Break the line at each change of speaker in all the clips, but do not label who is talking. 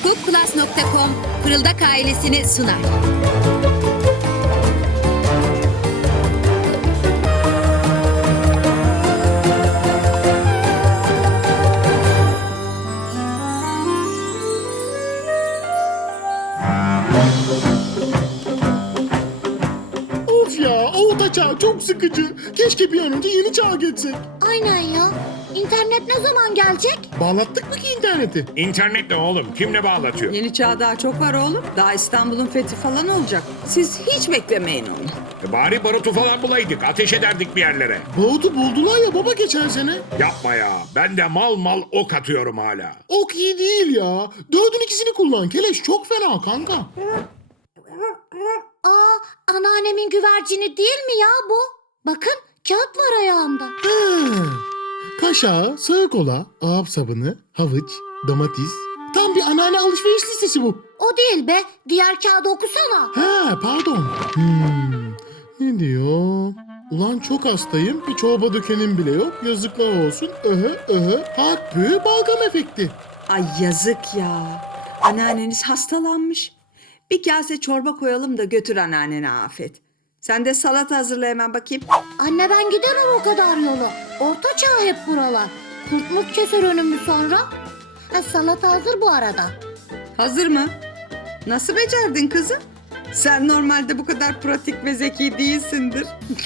Cookplus.com Fırıldak ailesini sunar.
Of ya, orta çağ çok sıkıcı. Keşke bir an önce yeni çağa geçsek.
Aynen ya. İnternet ne zaman gelecek?
Bağlattık mı ki interneti?
İnternet ne oğlum? Kimle bağlatıyor?
Yeni çağ daha çok var oğlum. Daha İstanbul'un fethi falan olacak. Siz hiç beklemeyin onu.
Bari barutu falan bulaydık. Ateş ederdik bir yerlere.
Bağı buldular ya baba geçen sene.
Yapma ya. Ben de mal mal ok atıyorum hala.
Ok iyi değil ya. Dördün ikisini kullan. Keleş çok fena kanka.
Aa, anneannemin güvercini değil mi ya bu? Bakın kağıt var ayağında.
Ha. Kaşağı, sağ kola, ağap sabunu, havuç, domates. Tam bir anneanne alışveriş listesi bu.
O değil be. Diğer kağıdı okusana.
Ha pardon. Ne diyor? Ulan çok hastayım. Bir çorba dökenim bile yok. Yazıklar olsun. Harp büyü balgam efekti.
Ay yazık ya. Anneanneniz hastalanmış. Bir kase çorba koyalım da götür anneannene Afet. Sen de salata hazırla hemen bakayım.
Anne ben gidemem o kadar yolu. Orta çağ hep buralar. Kurt murt keser önümü sonra. Ha, salata hazır bu arada.
Hazır mı? Nasıl becerdin kızım? Sen normalde bu kadar pratik ve zeki değilsindir.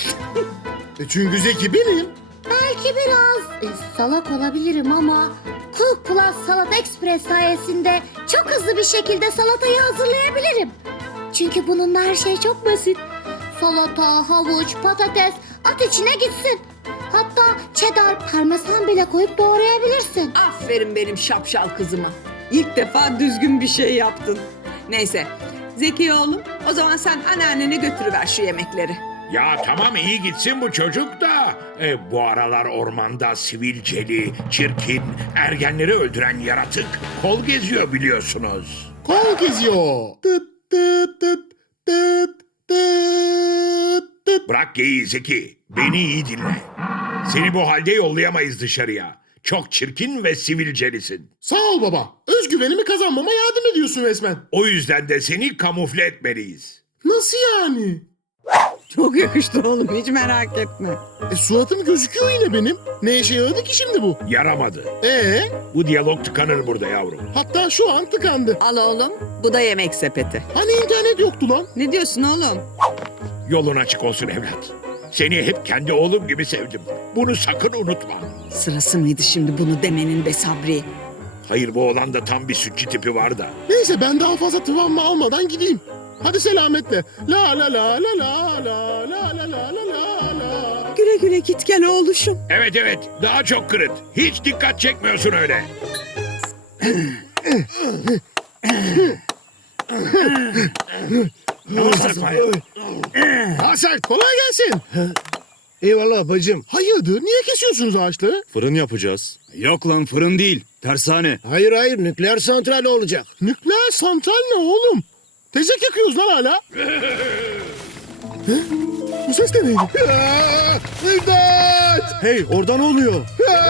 Çünkü zeki benim.
Belki biraz salak olabilirim ama Cook Plus Salata Express sayesinde çok hızlı bir şekilde salatayı hazırlayabilirim. Çünkü bunun her şey çok basit. Salata, havuç, patates at içine gitsin. Hatta cheddar, parmesan bile koyup doğrayabilirsin.
Aferin benim şapşal kızıma. İlk defa düzgün bir şey yaptın. Neyse Zeki oğlum o zaman sen anneannene götürüver şu yemekleri.
Ya tamam iyi gitsin bu çocuk da. Bu aralar ormanda sivilceli, çirkin, ergenleri öldüren yaratık kol geziyor biliyorsunuz.
Kol geziyor. Tıt tıt tıt tıt tıt tıt.
Bırak geyiği Zeki. Beni iyi dinle. Seni bu halde yollayamayız dışarıya. Çok çirkin ve sivilcelisin.
Sağ ol baba. Özgüvenimi kazanmama yardım ediyorsun resmen.
O yüzden de seni kamufle etmeliyiz.
Nasıl yani?
Çok yakıştı oğlum hiç merak etme.
Suratım gözüküyor yine benim. Ne işe yaradı ki şimdi bu?
Yaramadı.
Ee,
Bu diyalog tıkanır burada yavrum.
hatta şu an tıkandı.
Al oğlum bu da yemek sepeti.
Hani internet yoktu lan?
Ne diyorsun oğlum?
Yolun açık olsun evlat. Seni hep kendi oğlum gibi sevdim. Bunu sakın unutma.
Sırası mıydı şimdi bunu demenin be Sabri?
Hayır bu oğlanda tam bir sütçü tipi var da.
Neyse ben daha fazla tıvanma almadan gideyim. Hadi selametle. La la la la la la la la la la la.
Güle güle git gel oğluşum.
Evet daha çok kırıt. Hiç dikkat çekmiyorsun öyle.
Hasan kolay gelsin.
Eyvallah bacım.
Hayırdır niye kesiyorsunuz ağaçları?
Fırın yapacağız. Yok lan fırın değil. Tersane.
Hayır nükleer santral olacak.
Nükleer santral ne oğlum? Tezek yakıyoruz lan hala. He? Bu ses de neydi? İmdat!
Hey orada ne oluyor?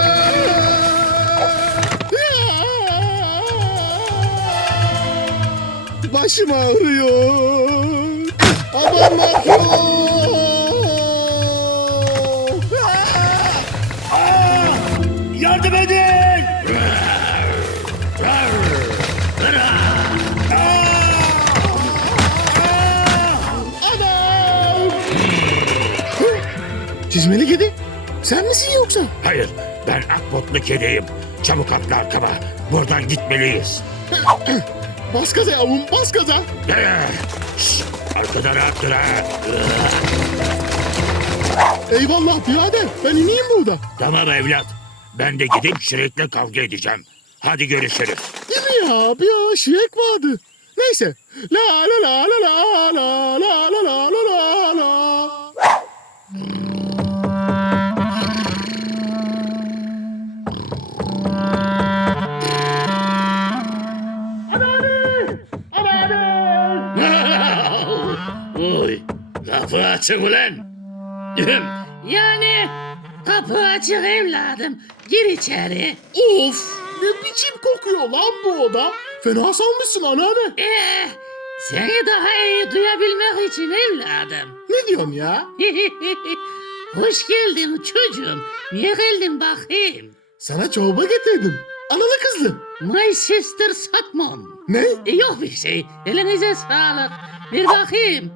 Başım ağrıyor. Aman bakıyor.
Yardım edin!
Anam! Çizmeli kedi. Sen misin yoksa?
Hayır ben akbotlu kediyim. Çabuk atla arkama. Buradan gitmeliyiz.
Bas gaza yavrum bas gaza.
Şşş, arkada rahat dur ha.
Eyvallah birader ben ineyim burada.
Tamam evlat. Ben de gidip Shrek'le kavga edeceğim. Hadi görüşürüz.
Değil mi ya? Bir Shrek vardı. Neyse. La la la la la la la la la la la la.
Oy, kapı açık ulan.
Yani kapı açık evladım. Gir içeri.
Of! Ne biçim kokuyor lan bu oda? Fena salmışsın anneanne.
Seni daha iyi duyabilmek için evladım.
Ne diyorsun ya?
Hoş geldin çocuğum. Niye geldin bakayım?
Sana çorba getirdim. Analı kızlı.
My sister satmam.
Ne?
Yok bir şey. Elinize sağlık. Bir bakayım.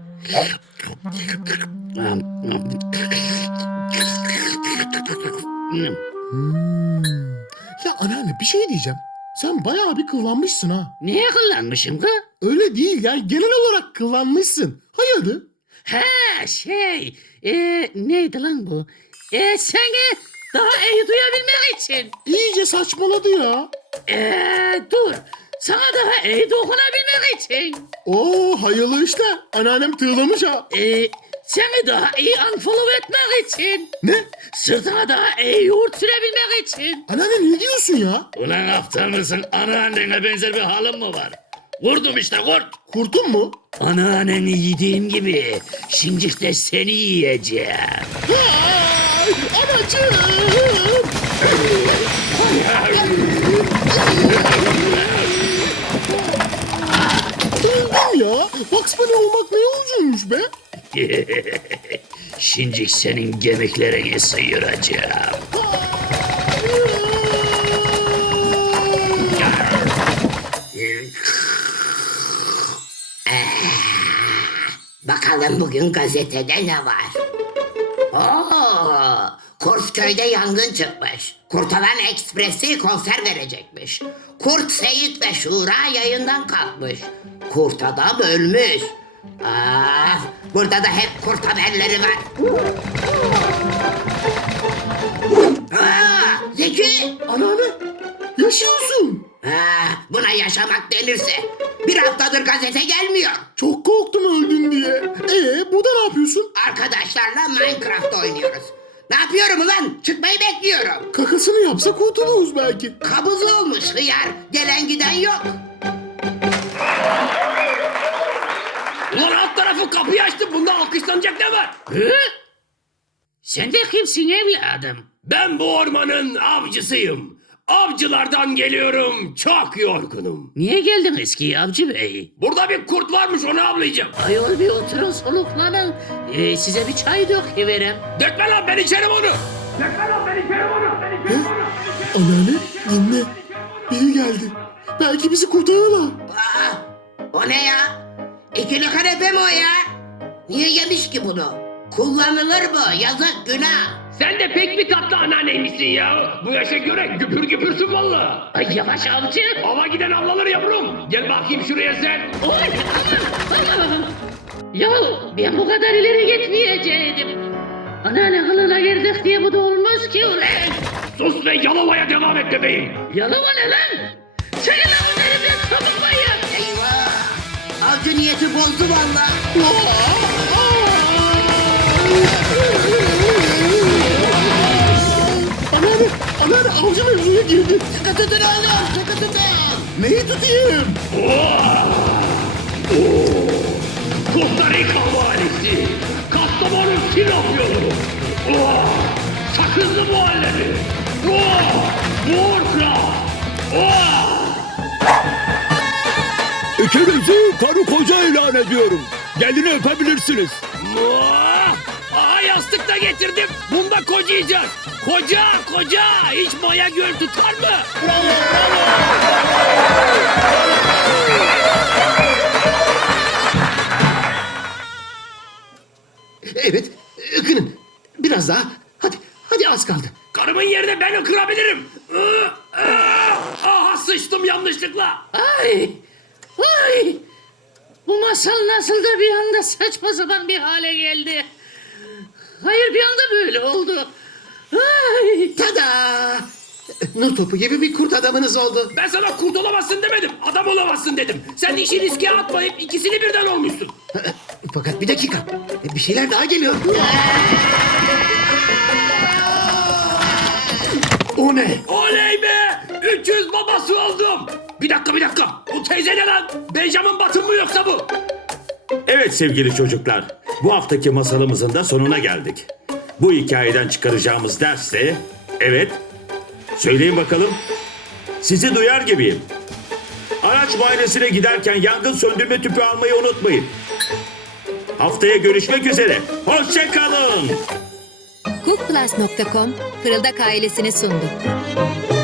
Ya anneanne bir şey diyeceğim. Sen bayağı bir kıllanmışsın ha.
Niye kullanmışım kız?
Öyle değil ya, genel olarak kıllanmışsın. Hayırdır?
Ha şey. Neydi lan bu? Seni daha iyi duyabilmek için.
İyice saçmaladı ya.
Dur. Sana daha iyi dokunabilmek için.
Oo hayırlı işler. Anneannem tığlamış ha.
Seni daha iyi unfollow etmek için.
Ne?
Sırtına daha iyi yoğurt sürebilmek için.
Anneanne ne diyorsun ya?
Ulan aptal mısın? Anneannene benzer bir halin mi var? Vurdum işte kurt.
Kurtun mu?
Anneanneni yediğim gibi şimdi de seni yiyeceğim.
Ay, anacığım. Öldüm ya. Bugs Bunny olmak ne yolcuymuş be?
Şimdi senin gemiklerini sıyıracağım.
Bakalım bugün gazetede ne var? Oo, Kurtköy'de yangın çıkmış. Kurtalan Ekspresi konser verecekmiş. Kurt Seyit ve Şura yayından kalkmış. Kurt adam ölmüş. Burada da hep kurt haberleri var. Zeki!
Anneanne yaşıyorsun.
Buna yaşamak denirse. Bir haftadır gazete gelmiyor.
Çok korktum öldün diye. Burada ne yapıyorsun?
Arkadaşlarla Minecraft oynuyoruz. Ne yapıyorum ulan? Çıkmayı bekliyorum.
Kakasını yapsa kurtuluruz belki.
Kabuz olmuş hıyar. Gelen giden yok.
Ulan alt tarafı kapıyı açtım. Bunda alkışlanacak ne var?
Hı? Sen de kimsin evladım?
Ben bu ormanın avcısıyım. Avcılardan geliyorum. Çok yorgunum.
Niye geldin eski avcı bey?
Burada bir kurt varmış, onu avlayacağım.
Ayol bir oturun soluklanın. Size bir çay döküverem.
Dökme lan, ben içerim onu. Dökme lan, ben içerim onu.
Anneanne dinle. Biri geldi. Belki bizi kurtarırlar.
O ne ya? İkili kanepe mi o ya? Niye yemiş ki bunu? Kullanılır bu. Yazık, günah.
Sen de pek bir tatlı anneanneymişsin ya. Bu yaşa göre güpür güpürsün valla.
Ay yavaş avcı.
Ava giden avlanır yavrum. Gel bakayım şuraya sen.
Oy aman. Ya ben bu kadar ileri gitmeyecektim. Anneanne kılına girdik diye bu da olmaz ki ulan.
Sus ve yalovaya devam et bebeğim.
Yalama ne lan? Çekil lan önlerimden çabuk bayım.
Eyvah! Avcı niyeti bozdu valla.
Anneanne avcı mevzuya girdi.
Sıkı tutun oğlum, sıkı tutun.
Neyi tutayım?
Costa Rica valisi. Kastamonu Sinop yolu. Sakızlı muhallebi. Borsa.
İkinizi karı koca ilan ediyorum. Gelini öpebilirsiniz.
Aha yastık da getirdim. Bunda kocayacağız. Koca. Hiç maya göl tutar mı?
Evet, ıkının. Biraz daha. Hadi az kaldı.
Karımın yerine ben kırabilirim. Aha sıçtım yanlışlıkla.
Ay. Bu masal nasıl da bir anda saçma sapan bir hale geldi. Hayır bir anda böyle oldu. Ay.
Tada! Nur topu gibi bir kurt adamınız oldu.
Ben sana kurt olamazsın demedim. Adam olamazsın dedim. Sen işi riske atmayıp ikisini birden olmuşsun.
Fakat bir dakika. Bir şeyler daha geliyor. O ne?
Oley be! 300 babası oldum. Bir dakika. Bu teyze ne lan? Benjamin Button mı yoksa bu?
Evet sevgili çocuklar, bu haftaki masalımızın da sonuna geldik. Bu hikayeden çıkaracağımız ders de, evet, söyleyin bakalım. Sizi duyar gibiyim. Araç muayenesine giderken yangın söndürme tüpü almayı unutmayın. Haftaya görüşmek üzere. Hoşça kalın.
Cookplus.com Fırıldak ailesini sundu.